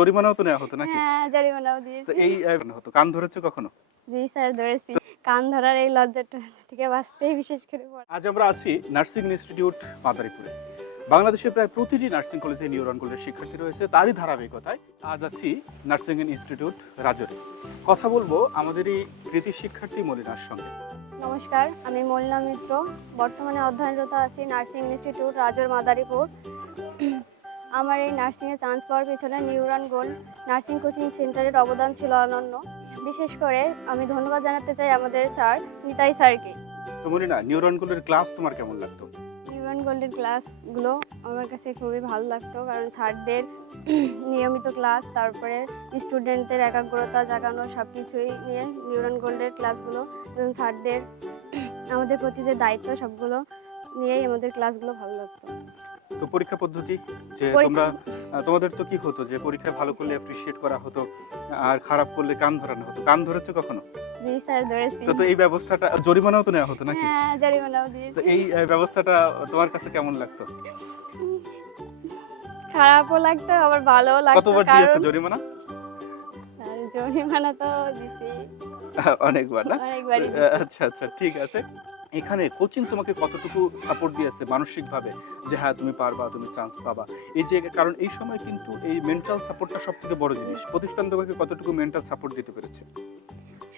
জরিমানাও তো নেওয়া হতো নাকি? হ্যাঁ, জরিমানাও তো দিয়েছি। এই হতো কান ধরেছো কখনো? জি স্যার, ধরেছি। কান ধরার এই লজ্জাটা থেকে বাঁচতেই বিশেষ করে আজ আমরা আছি নার্সিং ইনস্টিটিউট মাদারীপুরে। বাংলাদেশের প্রায় প্রতিটি নার্সিং কলেজে নিউরন গোল্ডের শিক্ষার্থী রয়েছে, তারই ধারাবাহিকতায় আজ আছি নার্সিং ইনস্টিটিউট রাজরে। কথা বলবো আমাদের এই কৃতি শিক্ষার্থী মলিনার সঙ্গে। নমস্কার, আমি মলিনা মিত্র। বর্তমানে অধ্যয়নরত আছি নার্সিং ইনস্টিটিউট রাজর মাদারীপুর। আমার এই নার্সিংয়ে চান্স পাওয়ার পিছনে নিউরন গোল্ড নার্সিং কোচিং সেন্টারের অবদান ছিল অনন্য। বিশেষ করে আমি ধন্যবাদ জানাতে চাই আমাদের স্যার নিতাই স্যারকে। তো মলিনা, নিউরন গোল্ডের ক্লাস তোমার কেমন লাগতো? নিউরন গোল্ডের ক্লাসগুলো আমার কাছে খুবই ভালো লাগতো, কারণ স্যারদের নিয়মিত ক্লাস, তারপরে স্টুডেন্টদের একাগ্রতা জাগানো সব কিছুই নিয়ে নিউরন গোল্ডের ক্লাসগুলো এবং স্যারদের আমাদের প্রতি যে দায়িত্ব সবগুলো নিয়েই আমাদের ক্লাসগুলো ভালো লাগতো। তো পরীক্ষা পদ্ধতি যে তোমাদের তো কি হতো যে পরীক্ষায় ভালো করলে অ্যাপ্রিশিয়েট করা হতো, আর খারাপ করলে কান ধরানো হতো। কান ধরেছো কখনো? জি স্যার, ধরেছি। তো এই ব্যবস্থাটা, জরিমানাও তো নেওয়া হতো নাকি? হ্যাঁ, জরিমানাও তো দিয়েছি। এই ব্যবস্থাটা তোমার কাছে কেমন লাগতো? খারাপও লাগতো, আবার ভালোও লাগতো। কতবার দিয়েছো জরিমানা? জরিমানা তো দিছি অনেকবার না? অনেকবারই। আচ্ছা আচ্ছা, ঠিক আছে। এখানে কোচিং তোমাকে কতটুকু সাপোর্ট দিয়েছে মানসিকভাবে, যে হ্যাঁ তুমি পারবা, তুমি চান্স পাবা? এই যে, কারণ এই সময় কিন্তু এই মেন্টাল সাপোর্টটা সব থেকে বড় জিনিস। প্রতিষ্ঠান তোমাকে কতটুকু মেন্টাল সাপোর্ট দিতে পেরেছে?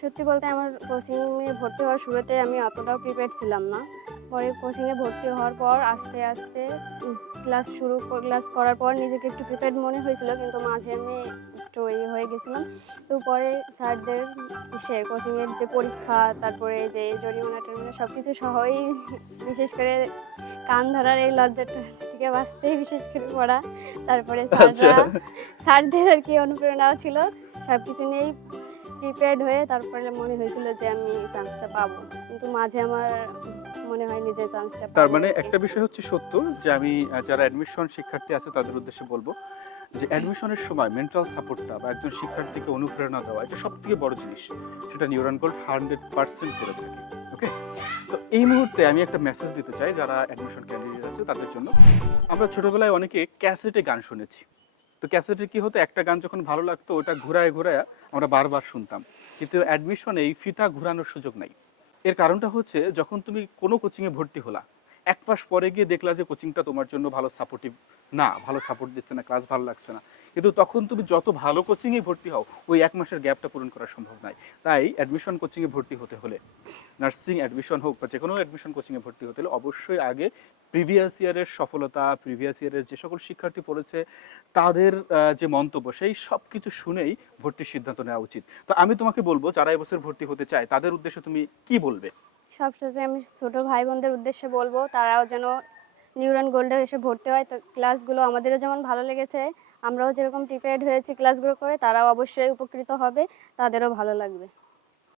সত্যি বলতে আমার কোচিংয়ে ভর্তি হওয়ার শুরুতে আমি অতটাও প্রিপেয়ার্ড ছিলাম না। পরে কোচিংয়ে ভর্তি হওয়ার পর আস্তে আস্তে ক্লাস করার পর নিজেকে একটু প্রিপেয়ার্ড মনে হয়েছিল, কিন্তু মাঝে আমি একটু হয়ে গেছিলাম। তো পরে স্যারদের কোচিংয়ের যে পরীক্ষা, তারপরে যে জরিমানা টরিমানা সব কিছু সহই, বিশেষ করে কান ধরার এই লজ্জাটা থেকে বাঁচতেই বিশেষ করে পড়া, তারপরে স্যারদের আর কি অনুপ্রেরণাও ছিল। সব কিছু নিয়েই প্রিপেয়ার্ড হয়ে তারপরে মনে হয়েছিল যে আমি চান্সটা পাবো, কিন্তু মাঝে আমার মনে হয়নি যে চান্সটা পাবো। তার মানে একটা বিষয় হচ্ছে সত্য, যে আমি যারা অ্যাডমিশন শিক্ষার্থী আছে তাদের উদ্দেশ্যে বলবো যে অ্যাডমিশনের সময় মেন্টাল সাপোর্টটা বা একজন শিক্ষার্থীকে অনুপ্রেরণা দেওয়া, এটা সবথেকে বড় জিনিস। সেটা নিউরন গোল্ড 100% করে থাকে। ওকে, তো এই মুহূর্তে আমি একটা মেসেজ দিতে চাই যারা অ্যাডমিশন ক্যান্ডিডেট আছে তাদের জন্য। আমরা ছোটবেলায় অনেকে ক্যাসেটে গান শুনেছি। তো ক্যাসেটে কি হতো, একটা গান যখন ভালো লাগতো ওটা ঘুরায় ঘুরায় আমরা বারবার শুনতাম। কিন্তু অ্যাডমিশনে এই ফিতা ঘুরানোর সুযোগ নাই। এর কারণটা হচ্ছে, যখন তুমি কোনো কোচিংয়ে ভর্তি হলা, এক মাস পরে গিয়ে দেখলা যে কোচিংটা তোমার জন্য ভালো সাপোর্টিভ না, ভালো সাপোর্ট দিচ্ছে না, ক্লাস ভালো লাগছে না, কিন্তু তখন তুমি যত ভালো কোচিংয়ে ভর্তি হও, ওই এক মাসের গ্যাপটা পূরণ করা সম্ভব নয়। তাই অ্যাডমিশন কোচিংয়ে ভর্তি হতে হলে, নার্সিং অ্যাডমিশন হোক বা যে কোনো অ্যাডমিশন কোচিংয়ে ভর্তি হতে হলে, অবশ্যই আগে প্রিভিয়াস ইয়ারের সফলতা, প্রিভিয়াস ইয়ারের যে সকল শিক্ষার্থী পড়েছে তাদের যে মন্তব্য, সেই সব কিছু শুনেই ভর্তির সিদ্ধান্ত নেওয়া উচিত। তো আমি তোমাকে বলবো, যারা এবছর ভর্তি হতে চায় তাদের উদ্দেশ্যে তুমি কি বলবে? সবশেষে আমি ছোট ভাই বোনদের উদ্দেশ্যে বলবো, তারাও যেন নিউরন গোল্ডে এসে ভর্তি হয়। তো ক্লাসগুলো আমাদেরও যেমন ভালো লেগেছে, আমরাও যেরকম প্রিপেয়ার্ড হয়েছি ক্লাসগুলো করে, তারাও অবশ্যই উপকৃত হবে, তাদেরও ভালো লাগবে।